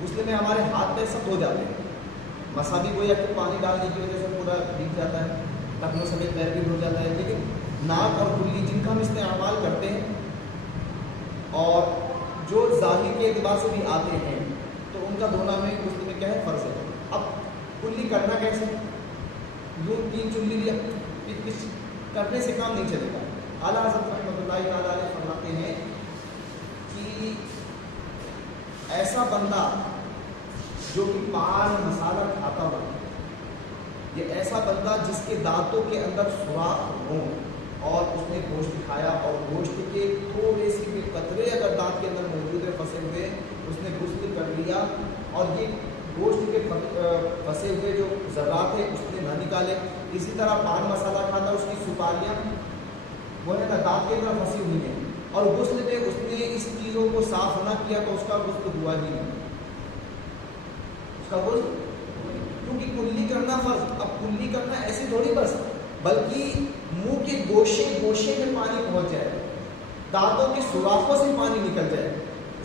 غسل میں ہمارے ہاتھ پیر سب دھو جاتے ہیں، مسا بھی گویا کہ پانی ڈالنے کی وجہ سے پورا بھیگ جاتا ہے، ٹخنوں سمیت پیر بھی دھو جاتا ہے، لیکن ناک اور کلی جن کا ہم استعمال کرتے ہیں اور جو ظاہر کے اعتبار سے بھی آتے ہیں تو ان کا دھونا میں غسل میں کیا ہے فرض ہے۔ اب کلی کرنا کیسے؟ یوں 3 چلی لیا، کچھ کرنے سے کام نہیں چلے گا۔ اعلیٰ حضرت رحمۃ اللہ تعالیٰ علیہ فرماتے ہیں کہ ایسا بندہ جو کہ پان مسالہ کھاتا ہو، یہ ایسا بندہ جس کے دانتوں کے اندر سوراخ ہوں اور اس نے گوشت کھایا اور گوشت کے تھوڑے سے بھی قطرے اگر دانت کے اندر موجود ہے پھنسے ہوئے، اس نے غسل کر لیا اور یہ گوشت کے پھنسے ہوئے جو ذرات ہیں اس نے نہ نکالے۔ اسی طرح پان مسالہ کھاتا، اس کی سپاریاں وہ ہے نا دانت کے اندر پھنسی ہوئی ہیں اور غسل میں اس نے اس چیزوں کو صاف نہ کیا تو اس کا غسل ہوا ہی نہیں، اس کا غسل، کیونکہ کلی کرنا فرض۔ اب کلی کرنا ایسے تھوڑی بس، بلکہ منہ کے گوشے گوشے میں پانی پہنچ جائے، دانتوں کے سوراخوں سے پانی نکل جائے۔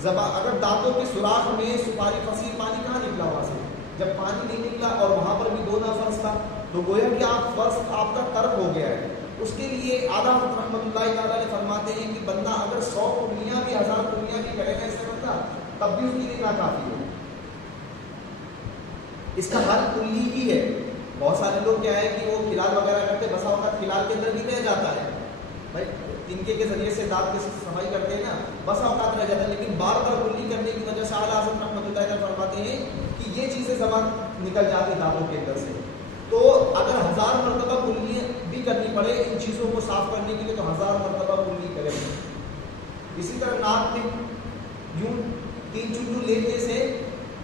اگر دانتوں کے سوراخ میں سپاری پھنسی، پانی کہاں نکلا وہاں سے؟ جب پانی نہیں نکلا اور وہاں پر بھی دھونا فرض تھا تو گویا کہ فرض آپ کا ترک ہو گیا ہے۔ اس کے لیے اعلیٰ حضرت رحمۃ اللہ تعالیٰ علیہ فرماتے ہیں کہ بندہ اگر 100 کلیاں بھی 1000 کلیاں بھی کرے گا ایسا بندہ، تب بھی اس کے لیے ناکافی ہے۔ اس کا حل کلی ہی ہے۔ بہت سارے لوگ کیا ہے کہ وہ کھلال وغیرہ کرتے، بسا اوقات کھلال کے اندر بھی رہ جاتا ہے بھائی، تنکے کے ذریعے سے دانت کی صفائی کرتے ہیں نا، بسا اوقات رہ جاتا ہے، لیکن بار بار کلی کرنے کی وجہ سے اعلیٰ حضرت رحمۃ اللہ تعالیٰ فرماتے ہیں کہ یہ چیزیں زبان نکل جاتی ہیں دانتوں کے اندر سے۔ تو اگر 1000 مرتبہ کلی بھی کرنی پڑے ان چیزوں کو صاف کرنے کے لیے تو 1000 مرتبہ کلی کریں۔ اسی طرح ناک میں یوں 3 چلو لینے سے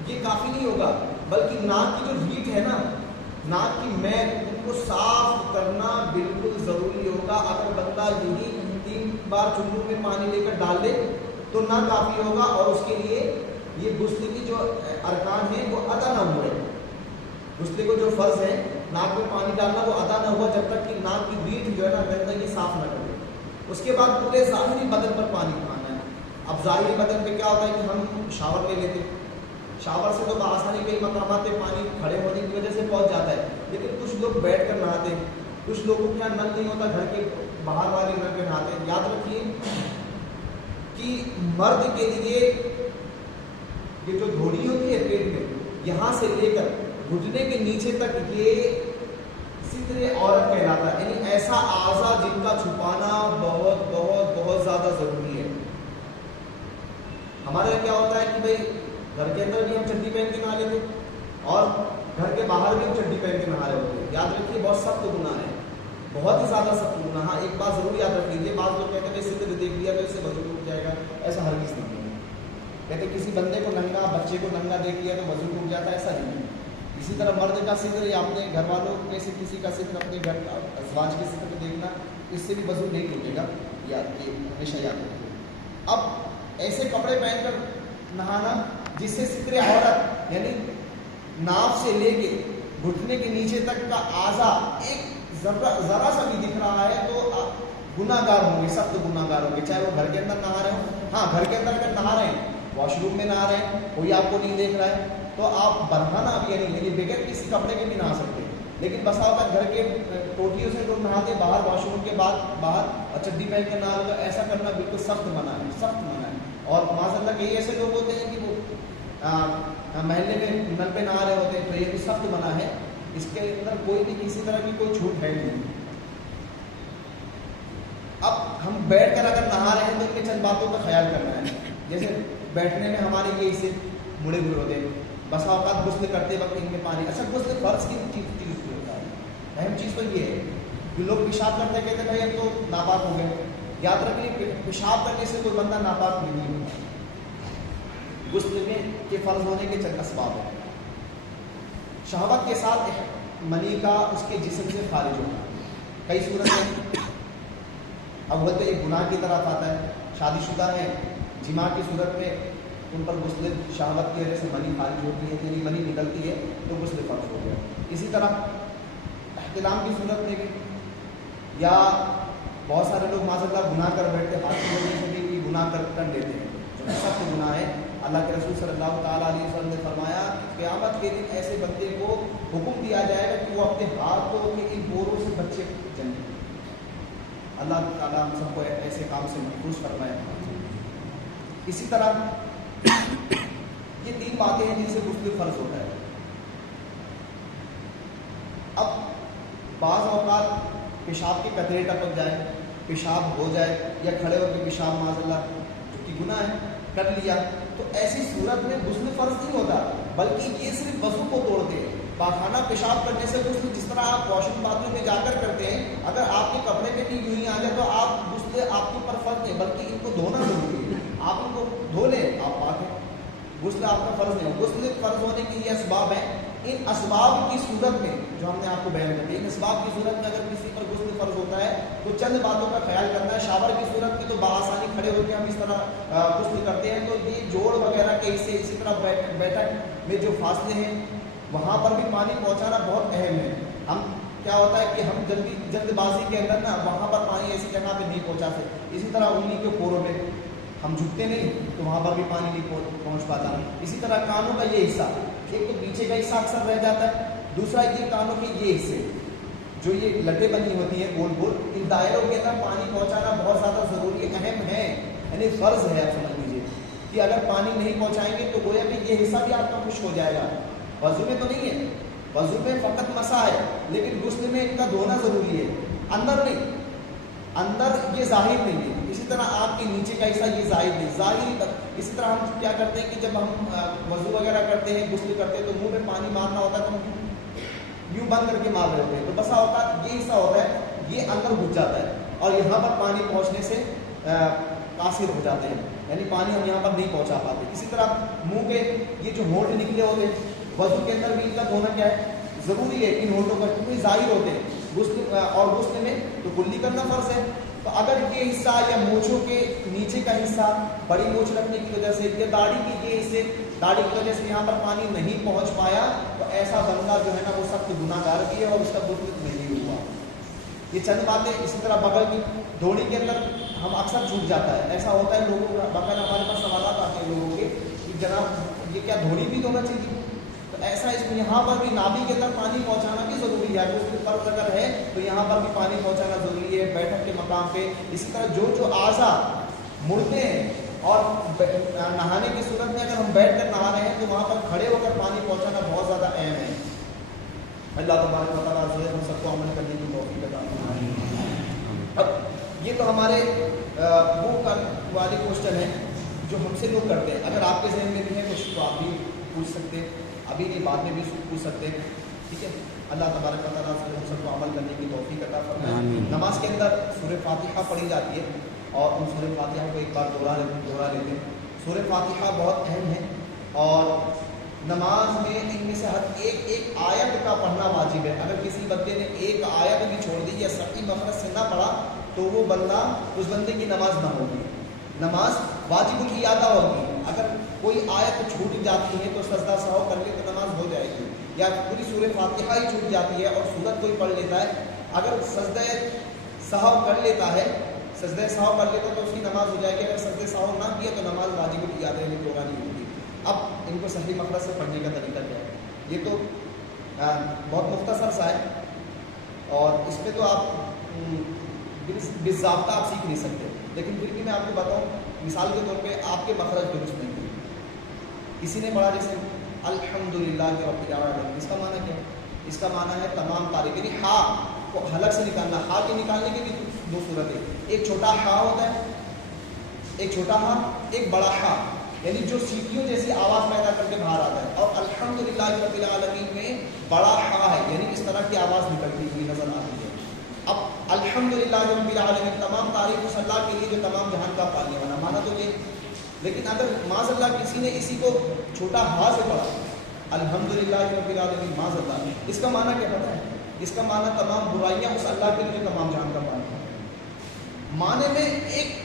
یہ کافی نہیں ہوگا، بلکہ ناک کی جو ریٹ ہے نا، ناک کی میل، ان کو صاف کرنا بالکل ضروری ہوگا۔ اگر بندہ یہی 3 بار چلو میں پانی لے کر ڈال لے تو نہ کافی ہوگا اور اس کے لیے یہ غسل کی جو ارکان ہیں وہ ادا نہ ہوئے۔ غسل کو جو فرض ہے ناک میں پانی ڈالنا وہ ادا نہ ہوا جب تک کہ ناک کی ریٹ جو ہے نا گندگی صاف نہ کرے۔ اس کے بعد پورے ظاہری بدن پر پانی پانا ہے۔ اب ظاہری بدن پہ کیا ہوتا ہے کہ ہم شاور لے لیتے، شاور سے تو بآسانی کئی مقامات پہ پانی کھڑے ہونے کی وجہ سے پہنچ جاتا ہے، لیکن کچھ لوگ بیٹھ کر نہاتے ہیں، کچھ لوگوں کے یہاں نل نہیں ہوتا، گھر کے باہر والے نل پہ نہاتے ہیں۔ یاد رکھیے کہ مرد کے لیے یہ جو دھوڑی ہوتی ہے پیٹ میں، یہاں سے لے کر گھٹنے کے نیچے تک یہ ستر عورت کہلاتا ہے، یعنی ایسا اعضا جن کا چھپانا بہت بہت بہت زیادہ ضروری ہے۔ ہمارے یہاں کیا ہوتا ہے کہ بھائی گھر کے اندر بھی ہم چڈی پہن کے نہا لیتے اور گھر کے باہر بھی ہم چڈی پہن کے نہا رہے ہوتے ہیں۔ یاد رکھیے بہت سخت گناہ ہے، بہت ہی زیادہ سخت گناہ۔ ہاں ایک بات ضرور یاد رکھ لیجیے، بعض لوگ کہتے ہیں کہ ستر دیکھ لیا تو اس سے وضو ٹوٹ جائے گا، ایسا ہرگز نہیں ہے۔ کہتے کسی بندے کو ننگا، بچے کو ننگا دیکھ لیا تو وضو ٹوٹ جاتا ہے، ایسا نہیں ہے۔ اسی طرح مرد کا ستر یا اپنے گھر والوں میں سے کسی کا ستر، اپنے گھر کا ازواج کے ستر کو دیکھنا، اس سے بھی وضو نہیں ٹوٹے گا، یاد یہ ہمیشہ یاد رکھیے۔ اب ایسے کپڑے پہن کر نہانا جس سے ستر عورت یعنی ناف سے لے کے گھٹنے کے نیچے تک کا اعضا ایک ذرا سا بھی دکھ رہا ہے تو گناہ گار ہوں گے، سخت گناہ گار ہوں گے، چاہے وہ گھر کے اندر نہا رہے ہوں۔ ہاں گھر کے اندر اگر نہا رہے ہیں، واش روم میں نہا رہے ہیں، کوئی آپ کو نہیں دیکھ رہا ہے تو آپ برہنہ بھی یعنی بغیر کسی کپڑے کے بھی نہا سکتے ہیں، لیکن بسا اوقات گھر کے ٹوٹیوں سے لوگ نہاتے باہر واش روم کے بعد باہر اور چڈی پہن کے نہا لو، ایسا کرنا بالکل سخت منع ہے، سخت منع ہے۔ اور معاذ اللہ کئی ایسے لوگ ہوتے ہیں کہ وہ محلے میں نل پہ نہا رہے ہوتے ہیں، تو یہ بھی سخت منع ہے، اس کے اندر کوئی بھی کسی طرح کی کوئی چھوٹ ہے نہیں۔ اب ہم بیٹھ کر اگر نہا رہے ہیں تو ان کے چند باتوں کا خیال کرنا ہے، جیسے بیٹھنے میں ہمارے یہ اسے مڑے ہوئے ہوتے ہیں، بسا اوقات غسل کرتے وقت ان میں پانی، اچھا غسل فرض کی چیز ہوتا ہے، اہم چیز تو یہ ہے کہ لوگ پیشاب کرتے کہتے ہیں بھائی ہم تو ناپاک ہو گئے۔ یاد رکھیے پیشاب کرنے سے کوئی بندہ ناپاک نہیں ہوتا، غسل میں کے فرض ہونے کے چند اسباب ہیں۔ شہوت کے ساتھ منی کا اس کے جسم سے خارج ہونا کئی صورت میں، اول تو ایک گناہ کی طرف آتا ہے، شادی شدہ ہیں جماع کی صورت میں ان پر غسل شہوت کی وجہ سے منی خارج ہوتی ہے، یعنی منی نکلتی ہے تو غسل فرض ہو گیا۔ اسی طرح احتلام کی صورت میں بھی، یا بہت سارے لوگ معاذ اللہ گناہ کر بیٹھتے، ہاتھ کی وجہ سے بھی گناہ کر لیتے ہیں، جو سخت گناہ ہے۔ اللہ کے رسول صلی اللہ تعالیٰ علیہ وسلم نے قیامت کے دن ایسے بندے کو حکم دیا جائے گا کہ وہ اپنے ہاتھوں کے ان بوروں سے بچے جنیں. اللہ تعالیٰ ہم سب کو ایسے کام سے محفوظ فرمائے. اسی طرح یہ 3 باتیں ہیں جن سے غسل فرض ہوتا ہے. اب بعض اوقات پیشاب کے قطرے ٹپک جائیں, پیشاب ہو جائے, یا کھڑے ہو کے پیشاب معاذ اللہ جو کہ گناہ ہے کر لیا, تو ایسی صورت میں غسل فرض نہیں ہوتا, بلکہ یہ صرف وضو کو توڑتے ہیں. پاخانہ پیشاب کرنے سے غسل جس طرح آپ واش روم باتھ روم میں جا کر کرتے ہیں, اگر آپ کے کپڑے پہ بھی یوں ہی آ جائے تو آپ غسل آپ کے اوپر فرض نہیں, بلکہ ان کو دھونا ضروری ہے. آپ ان کو دھو لیں, آپ پاک ہیں, غسل آپ کا فرض نہیں. غسل فرض ہونے کے یہ اسباب ہیں. ان اسباب کی صورت میں جو ہم نے آپ کو بیان کر دیا, ان اسباب کی صورت میں اگر کسی پر غسل فرض ہوتا ہے تو چند باتوں کا خیال کرنا ہے. شاور کی صورت میں تو بآسانی کھڑے ہو کے ہم اس طرح غسل کرتے ہیں, تو یہ جوڑ وغیرہ کے حصے, اسی طرح بیٹھک میں جو فاصلے ہیں وہاں پر بھی پانی پہنچانا بہت اہم ہے. ہم کیا ہوتا ہے کہ ہم جلد بازی کے اندر نا وہاں پر پانی ایسی جگہ پہ نہیں پہنچا سکتے. اسی طرح انگلی کے پوروں میں ہم جھکتے نہیں تو وہاں پر بھی پانی نہیں پہنچ پاتا. اسی طرح کانوں کا یہ حصہ, ایک تو پیچھے کا حصہ اکثر رہ جاتا ہے, دوسرا یہ کانوں کے یہ حصے جو یہ لٹیں بنی ہوتی ہیں گول گول, ان دائروں کے اندر پانی پہنچانا بہت زیادہ ضروری ہے, اہم ہے, یعنی فرض ہے. آپ سمجھ لیجیے کہ اگر پانی نہیں پہنچائیں گے تو گویا کہ یہ حصہ بھی آپ کا خشک ہو جائے گا. وضو میں تو نہیں ہے, وضو میں فقط مسح ہے, لیکن غسل میں ان کا دھونا ضروری ہے. اندر نہیں, اندر یہ ظاہر نہیں ہے. اسی طرح آپ کے نیچے کا حصہ یہ ظاہر نہیں, ظاہر. اسی طرح ہم کیا کرتے ہیں کہ جب ہم وضو وغیرہ کرتے ہیں, غسل کرتے ہیں, تو منہ میں پانی مارنا ہوتا ہے تو ہم یوں بند کر کے مار رہے ہوتے ہیں, تو بسا ہوتا ہے یہ حصہ ہوتا ہے یہ اندر گھس جاتا ہے اور یہاں پر پانی پہنچنے سے قاصر ہو جاتے ہیں, یعنی پانی ہم یہاں پر نہیں پہنچا پاتے. اسی طرح منہ کے یہ جو ہونٹ نکلے ہوتے ہیں, وضو کے اندر بھی ان کا دھونا کیا ہے, ضروری ہے. ان ہونٹوں کا کیونکہ ظاہر ہوتے ہیں غسل, اور غسل میں تو کلی کرنا فرض ہے. تو اگر یہ حصہ یا مونچھوں کے نیچے کا حصہ بڑی مونچھ رکھنے کی وجہ سے یا داڑھی کی یہ حصے داڑھی کی وجہ سے یہاں پر پانی نہیں پہنچ پایا, تو ایسا بندہ جو ہے نا وہ سخت گناہ گار بھی ہے اور اس کا غسل نہیں ہوا. یہ چند باتیں. اسی طرح بغل کی دوڑی کے اندر ہم اکثر چھوٹ جاتا ہے, ایسا ہوتا ہے لوگوں کا. بغل ہمارے پاس سوالات آتے ہیں لوگوں کے کہ جناب یہ کیا دھوڑی بھی دھونا چاہیے, تو ایسا اس میں یہاں پر بھی نابی کے اندر پانی پہنچانا بھی ضروری ہے. غسل فرض اگر ہے تو یہاں پر بھی پانی پہنچانا ضروری ہے, بیٹھک کے مقام پہ. اسی طرح جو اعضاء مڑتے ہیں اور نہانے کی صورت میں اگر ہم بیٹھ کر نہا رہے ہیں تو وہاں پر کھڑے ہو کر پانی پہنچانا بہت زیادہ اہم ہے. اللہ تبارک و تعالیٰ جو ہے ہم سب کو عمل کرنے کی توفیق عطا فرمائے. اب یہ تو ہمارے وہ والی کوشچن ہے جو ہم سے لوگ کرتے ہیں. اگر آپ کے ذہن میں بھی ہے کچھ تو آپ بھی پوچھ سکتے ہیں, ابھی نہیں بعد میں بھی پوچھ سکتے ہیں, ٹھیک ہے. اللہ تبارک و تعالیٰ سے ہم سب کو عمل کرنے کی توفیق عطا فرمائے. نماز کے اندر سورہ فاتحہ پڑھی جاتی ہے اور ان سورہ فاتحہ کو ایک بار دوہرا لیتے ہیں. سورہ فاتحہ بہت اہم ہے اور نماز میں ان میں سے ہر ایک آیت کا پڑھنا واجب ہے. اگر کسی بندے نے ایک آیت بھی چھوڑ دی یا صحیح مخرج سے نہ پڑھا تو وہ بندہ, اس بندے کی نماز نہ ہوگی, نماز واجب الادا ہوگی. اگر کوئی آیت چھوٹ جاتی ہے تو سجدہ سہو کر لے تو نماز ہو جائے گی, یا پوری سورہ فاتحہ ہی چھوٹ جاتی ہے اور سورت کوئی پڑھ لیتا ہے, اگر سجدہ سہو کر لیتا ہے تو اس کی نماز ہو جائے گی. اگر سجدہ سہو نہ کیا تو نماز واجب الادا ہے, توبہ نہیں ہوگی. اب ان کو صحیح مخرج سے پڑھنے کا طریقہ کیا ہے, یہ تو بہت مختصر سا ہے اور اس پہ تو آپ باضابطہ آپ سیکھ نہیں سکتے, لیکن پھر بھی میں آپ کو بتاؤں, مثال کے طور پہ آپ کے مخرج درست نہیں ہے. کسی نے پڑھا جیسے الحمدللہ رب العالمین, اس کا معنی کیا ہے؟ اس کا معنی ہے تمام تعریف, یعنی ہا کو حلق سے نکالنا. ہا کے نکالنے کی بھی 2 صورت ہے, ایک چھوٹا ہا ہوتا ہے, ایک چھوٹا ہا, ایک بڑا ہا, یعنی جو سیٹیوں جیسی آواز پیدا کر کے باہر آتا ہے. اور الحمدللہ رب العالمین میں بڑا ہا ہے, یعنی اس طرح کی آواز نکلتی ہوئی نظر آتی ہے. اب الحمدللہ رب العالمین, تمام تعریف اس اللہ کے لیے جو تمام جہان کا پالنے والا, مانا تو یہ. لیکن اگر معاذ اللہ کسی نے اسی کو چھوٹا ہا سے پڑھا, الحمدللہ رب العالمین, معاذ اللہ, اس کا معنی کیا پتہ ہے؟ اس کا معنی تمام برائیاں اس اللہ کے لیے جو تمام جہان کا پالنے والا. معنی میں ایک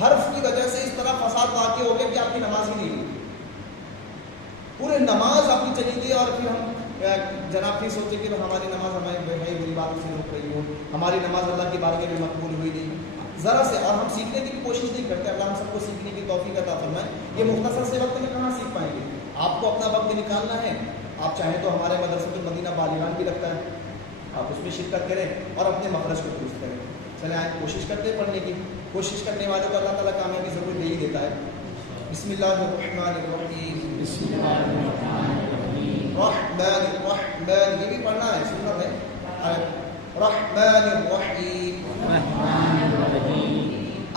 حرف کی وجہ سے اس طرح فساد واقع ہو گیا کہ آپ کی نماز ہی نہیں ہوئی, پورے نماز آپ کی چلی گئی. اور پھر ہم جناب پھر سوچے کہ ہماری نماز ہماری بری باتوں سے روک رہی ہو, ہماری نماز اللہ کی بارگاہ میں مقبول ہوئی نہیں ذرا سے, اور ہم سیکھنے کی کوشش نہیں کرتے. اللہ ہم سب کو سیکھنے کی توفیق عطا فرمائے. یہ مختصر سے وقت میں کہاں سیکھ پائیں گے؟ آپ کو اپنا وقت نکالنا ہے, آپ چاہیں تو ہمارے مدرسۃ المدینہ بالیغان بھی لگتا ہے، آپ اس میں شرکت کریں اور اپنے مخرج کو درست کریں. چلیں آج کوشش کرتے ہیں پڑھنے کی. کوشش کرنے والے کو اللہ تعالیٰ کامیابی ضرور دے ہی دیتا ہے. بسم اللہ الرحمن الرحیم. بسم اللہ الرحمن الرحیم. رحمن الرحمن، یہ بھی پڑھنا ہے، سنت ہے. رحمن الرحیم. الرحمن الرحیم.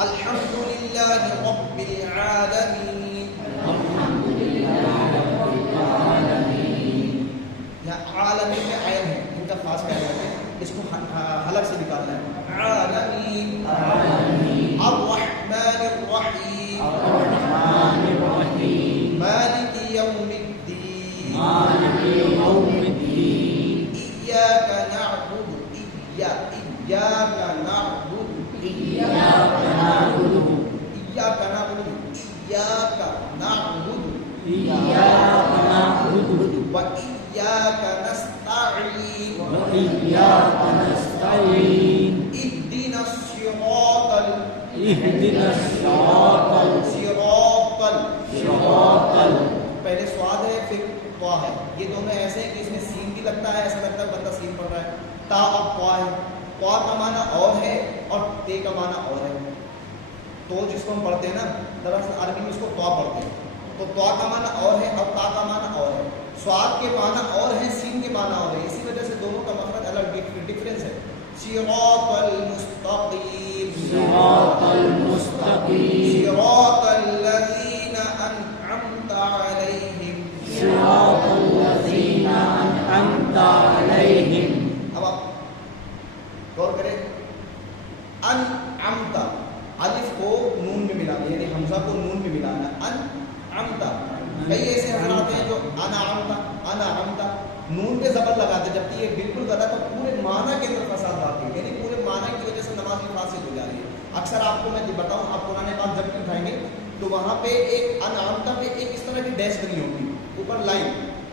الحمد للہ رب العالمین. الحمد للہ رب العالمین. یہاں عالمین میں عین ہے، ان کا خاص کہنا ہے، اس کو حلق سے نکالنا ہے. عالمین. العالمین. الرحمن الرحیم. الرحمن الرحیم. مالک یوم الدین. مالک یوم الدین. ایاک نعبد ایاک نعبد ایاک نعبد. ایاک نعبد ایاک نعبد ایاک نعبد. وإياك نستعين. وإیاک نستعین. اهدنا الصراط اهدنا الصراط پہلے سواد ہے پھر طا ہے. یہ دونوں ایسے ہیں کہ اس میں سین بھی لگتا ہے، ایسا لگتا ہے بندہ سین پڑھ رہا ہے. تا اب طا ہے. طا کا معنی اور ہے اور تے کا معنی اور ہے. تو جس کو ہم پڑھتے ہیں نا، دراصل عربی میں اس کو طا پڑھتے ہیں. تو طا کا معنی اور ہے اور تا کا معنی اور ہے. سواد کے معنی اور ہے، سین کے معنی اور ہے. اسی وجہ سے دونوں کا مخرج الگ ڈفرینس ہے. صراط المستقیم. صراط المستقیم. صراط الذین انعمت علیہم. صراط الذین انعمت علیہم. اب آپ غور کریں، انعمت، الف کو نون میں ملانا، یعنی حمزہ کو نون میں ملانا. انعمت. کئی ایسے حضرات ہیں جو انعمت نون پہ زبر لگاتے، جبکہ یہ بالکل غلط ہے. پورے معنی کے اندر فساد آتی ہے، یعنی پورے معنی کی وجہ سے نماز بھی فاسد ہو جا رہی ہے. اکثر آپ کو میں بتاؤں، آپ قرآن پاک جب بھی اٹھائیں گے تو وہاں پہ ایک انعمت پہ ایک اس طرح کی ڈیش بنی ہوگی، اوپر لائن،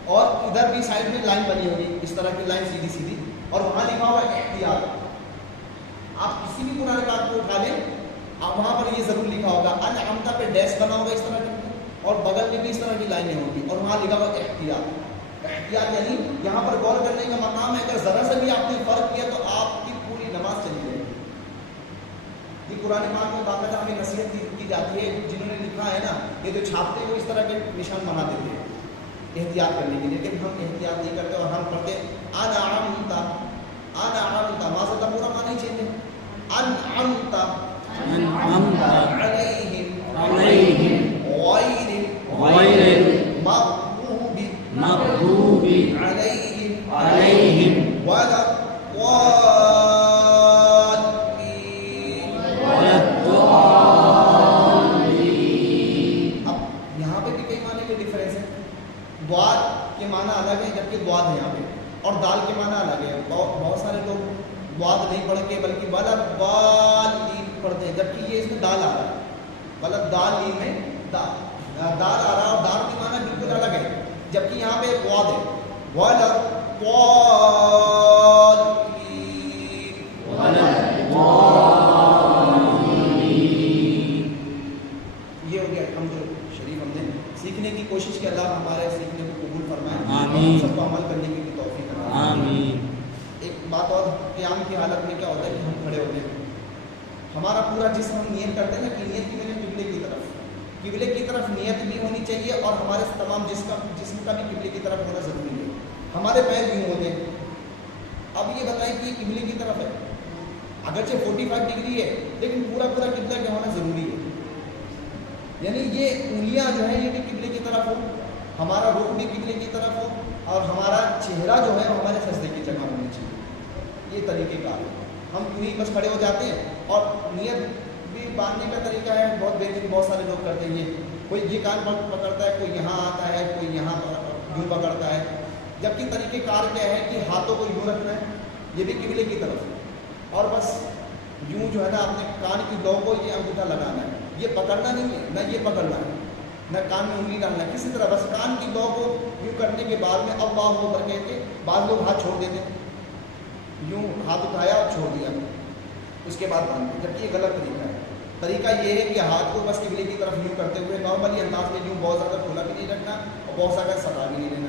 اور ادھر بھی سائڈ میں لائن بنی ہوگی، اس طرح کی لائن سیدھی سیدھی، اور وہاں لکھا ہوا احتیاط. آپ کسی بھی قرآن پاک کو اٹھا لیں، آپ وہاں پر یہ ضرور لکھا ہوگا انعمت پہ ڈیش بنا ہوگا اس طرح کی، اور بغل میں بھی اس طرح کی لائنیں ہوں گی، اور وہاں لکھا ہوا احتیاط. احتیاط یعنی یہاں پر غور کرنے کا مقام ہے. اگر ذرا سے بھی آپ نے فرق کیا تو آپ کی پوری نماز چلی جائے گی. یہ قرآن پاک میں باقاعدہ ہمیں نصیحت کی جاتی ہے. جنہوں نے لکھا ہے نا، یہ جو چھاپتے ہیں وہ اس طرح کے نشان بنا دیتے ہیں احتیاط کرنے کے لیے، لیکن ہم احتیاط نہیں کرتے اور ہم پڑھتے انعمت. انعمت ماضی کا پورا معنی ہی چینج ہے. انعمت انعمت علیہم علیہم غیر غیر المغضوب المغضوب علیہم علیہم ولا الضالین. ولا الضالین. اب یہاں پہ بھی کئی معنی کے ڈفرینس ہیں. دواد کے معنی الگ ہے، جبکہ دواد ہے یہاں پہ، اور دال کے معنی الگ ہے. بہت سارے لوگ دواد نہیں پڑھ کے بلکہ ولا الضالین پڑھتے ہیں، جبکہ یہ اس میں دال آ رہا ہے. ولا الضالین میں دال آ رہا ہے، اور دال کے معنی بالکل الگ ہے، جبکہ یہاں پہ دواد ہے. ولا الضالین. ولا الضالین. یہ ہو گیا الحمد شریف. ہم نے سیکھنے کی کوشش کی، اللہ ہمارے سیکھنے کو قبول فرمائے، آمین. سب کو عمل کرنے کی بھی توفیق عطا فرمائے. آمین. ایک بات اور، قیام کی حالت میں کیا ہوتا ہے کہ ہم کھڑے ہوتے ہیں، ہمارا پورا جسم ہم نیت کرتے ہیں کہ نیت کی میں نے قبلے کی طرف، قبلے کی طرف نیت بھی ہونی چاہیے، اور ہمارے تمام جسم کا بھی قبلے کی طرف ہونا ضروری ہے. ہمارے پیر بھی ہوتے ہیں. اب یہ بتائیں کہ یہ قبلے کی طرف ہے، اگرچہ 45 ڈگری ہے لیکن پورا قبلہ کیا ہونا ضروری ہے. یعنی یہ انگلیاں جو ہیں یہ بھی قبلے کی طرف ہو، ہمارا رخ بھی قبلے کی طرف ہو، اور ہمارا چہرہ جو ہے وہ ہمارے سجدے کی جگہ ہونی چاہیے. یہ طریقہ کار ہے. ہم یوں ہی بس کھڑے ہو جاتے ہیں، اور نیت بھی باندھنے کا طریقہ ہے بہت بہترین. بہت سارے لوگ کرتے ہیں، یہ کوئی یہ کان پکڑتا ہے، کوئی یہاں آتا ہے، کوئی یہاں یوں پکڑتا ہے. جبکہ طریقہ کار کیا ہے کہ ہاتھوں کو یوں رکھنا ہے، یہ بھی قبلے کی طرف ہے، اور بس یوں جو ہے نا اپنے کان کی لو کو یہ انگوٹھا لگانا ہے. یہ پکڑنا نہیں ہے، نہ یہ پکڑنا ہے، نہ کان میں انگلی ڈالنا ہے، کسی طرح بس کان کی لو کو یوں کرنے کے بعد میں اللہ اکبر کہہ کے بعض لوگ ہاتھ چھوڑ دیتے ہیں، یوں ہاتھ اٹھایا اور چھوڑ دیا، اس کے بعد باندھ. جبکہ یہ غلط طریقہ ہے. طریقہ یہ ہے کہ ہاتھ کو بس قبلے کی طرف یوں کرتے ہوئے نارملی انداز میں یوں بہت زیادہ کھلا بھی نہیں رکھنا اور بہت زیادہ ستا بھی نہیں لینا.